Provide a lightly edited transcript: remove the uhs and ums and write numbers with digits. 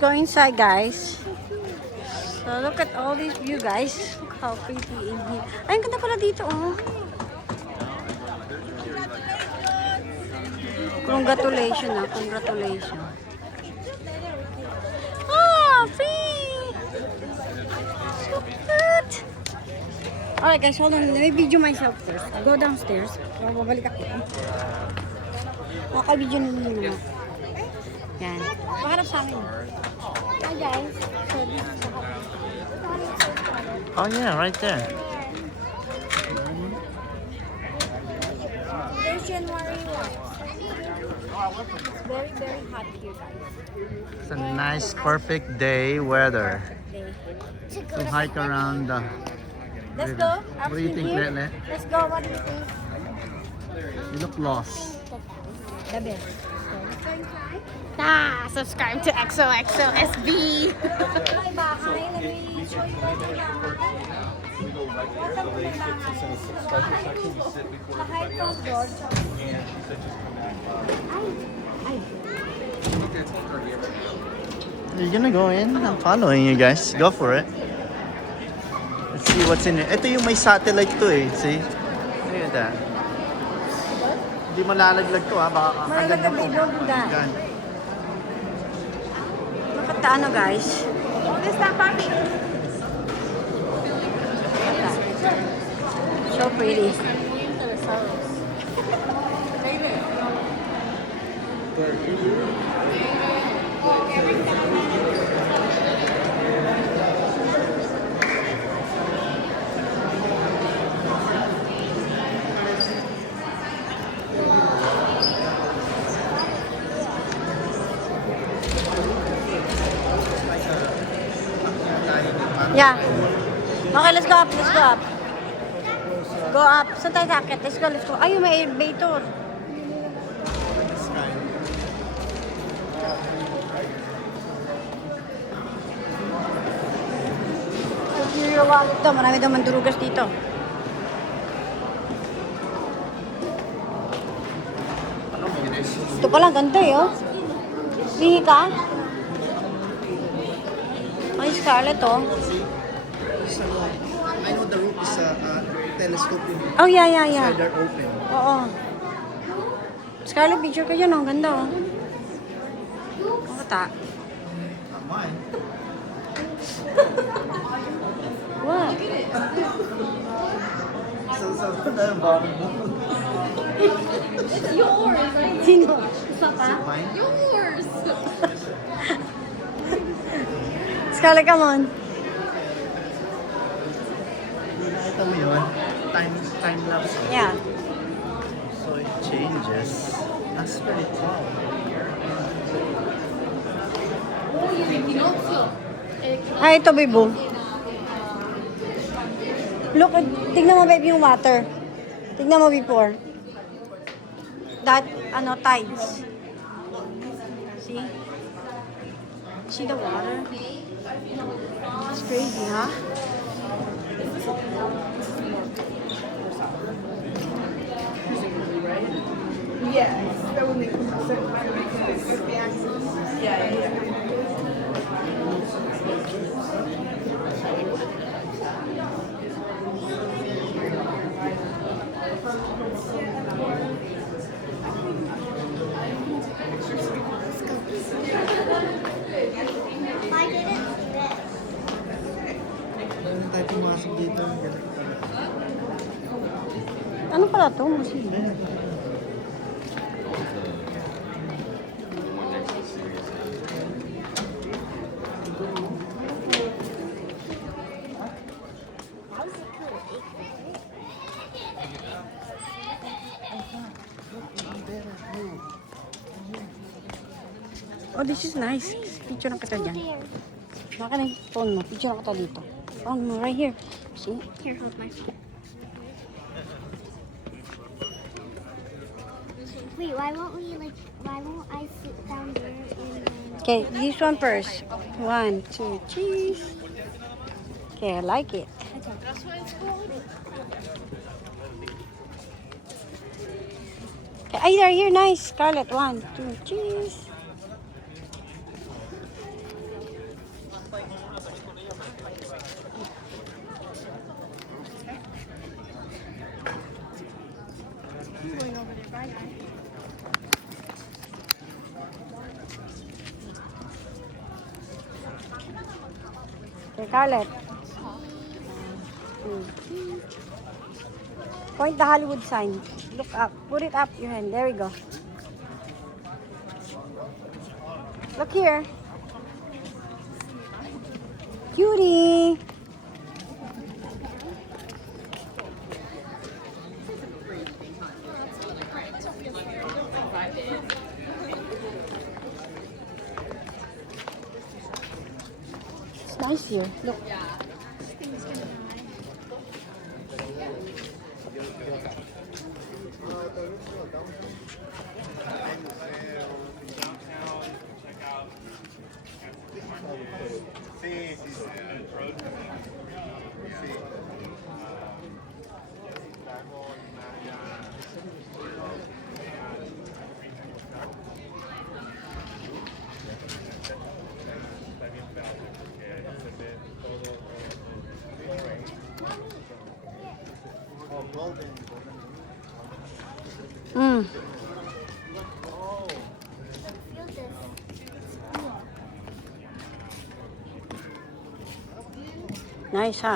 go inside, guys. So look at all these view, guys. Look how pretty in here. Ay, ang ganda pala dito, oh. Congratulations, ah. Congratulations. Ah, free! So good! Alright, guys, hold on. Let me video myself first. I'll go downstairs. Babalik ako. Makaka-video nyo naman. Yan. Paharap sa amin. Hi, guys. So, this is the Oh yeah, right there. There's January 1. It's very, very hot here, guys. It's a nice, perfect day weather to hike around the Let's river. go. What do you think, Here. Lele? Let's go. What do you think? You look lost. The best. Subscribe to XOXOSB. May bahay. Let me show you where may bahay. Welcome to my bahay. Bahay from George. You're gonna go in? I'm following you guys. Go for it. Let's see what's in it. Ito yung may satellite to eh. See? Look at that. Hindi malalaglag to ha. Baka Malalaglag, mo. don't do that. Yan. Look at the ano, guys. Oh, this not papi. So pretty. Yeah. Okay, let's go up. Let's go up. Go up. Saan tayo sakit? Let's go, let's go. Ay, may elevator. Ito, marami daw mandurugas dito. Ito pala, ganda eh, oh. Hingi ka? Ay, Scarlett, oh. I know the roof is telescoping. Oh, yeah. They're open. Oo. Scarlett, picture ka dyan, oh. Ganda, oh. Kata. Not mine. What? It's yours. Sino? Isa pa? Mine? Yours. Scarlett, come on. Ito mo yun. Time lapse. Yeah. So it changes. That's pretty cool. Ay, ito, Bibo. Look, tignan mo, babe, yung water. Tignan mo before. That, tides. See? See the water? It's crazy, huh? Yes, that would make sense. Yeah. Ano tayo pumasok dito? Ano pala to? Musi. Oh, this is nice. Picture na kita dyan. Baka na yung phone mo. Picture na kita dito. Phone mo, right here. See? Here, hold my phone. Wait, why won't I sit down there and then... Okay, this one first. 1, 2, cheese. Okay, I like it. That's what it's called. Okay, ay, they're here. Nice. Scarlett, 1, 2, cheese. Okay, Scarlett. Point the Hollywood sign. Look up. Put it up your hand. There we go. Look here. Cutie. It's nice here. Look. Mm. Feel this. Nice, huh?